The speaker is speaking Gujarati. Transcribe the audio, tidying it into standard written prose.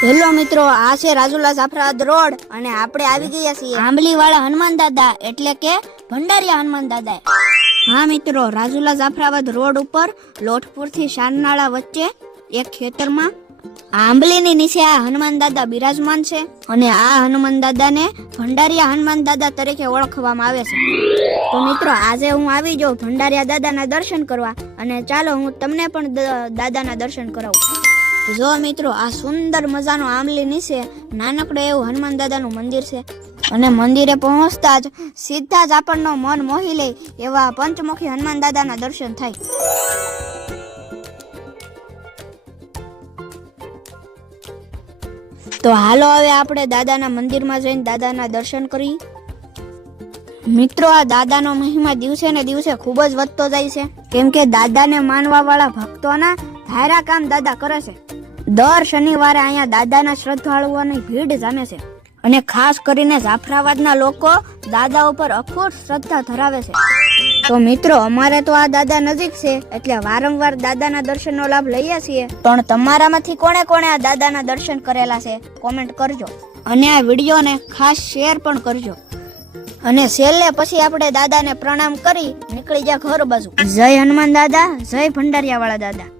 હેલો મિત્રો, આ છે રાજુલા જાફરાબાદ રોડ અને આપણે આવી ગયા છીએ આંબલી વાળા હનુમાન દાદા એટલે કે ભંડારીયા હનુમાન દાદા. હા મિત્રો, રાજુલા જાફરાબાદ રોડ ઉપર લોટપુર થી શાનનાળા વચ્ચે એક ખેતરમાં આંબલીની નીચે આ હનુમાન દાદા બિરાજમાન છે અને આ હનુમાન દાદાને ભંડારીયા હનુમાન દાદા તરીકે ઓળખવામાં આવે છે. તો મિત્રો, આજે હું આવી જાઉં ભંડારીયા દાદાના દર્શન કરવા અને ચાલો હું તમને પણ દાદાના દર્શન કરાવું. જો મિત્રો, આ સુંદર મજાનો આંબલી નીચે નાનકડું એવું હનુમાન દાદાનું મંદિર છે અને મંદિરે પહોંચતા જ સીધા જ આપણનો મન મોહી લે એવા પંચમુખી હનુમાન દાદાના દર્શન થાય. તો હાલો હવે આપણે દાદાના મંદિરમાં જઈને દાદાના દર્શન કરીએ. મિત્રો, આ દાદાનો મહિમા દિવસે ને દિવસે ખૂબ જ વધતો જાય છે, કેમ કે દાદાને માનવા વાળા ભક્તોના ધારા કામ દાદા કરે છે. દર શનિવારે અહીંયા દાદાના શ્રદ્ધાળુઓની ભીડ જામે છે અને ખાસ કરીને જાફરાબાદના લોકો દાદા ઉપર અખૂટ શ્રદ્ધા ધરાવે છે. તો મિત્રો, અમારે તો આ દાદા નજીક છે એટલે વારંવાર દાદાના દર્શનનો લાભ લઈએ છીએ. પણ તમારામાંથી કોણે કોણે આ દાદાના દર્શન કરેલા છે કોમેન્ટ કરજો અને આ વિડીયોને ખાસ શેર પણ કરજો. અને છેલ્લે પછી આપણે દાદાને પ્રણામ કરી નીકળી જાય ઘર બાજુ. જય હનુમાન દાદા, જય ભંડારીયા વાળા દાદા.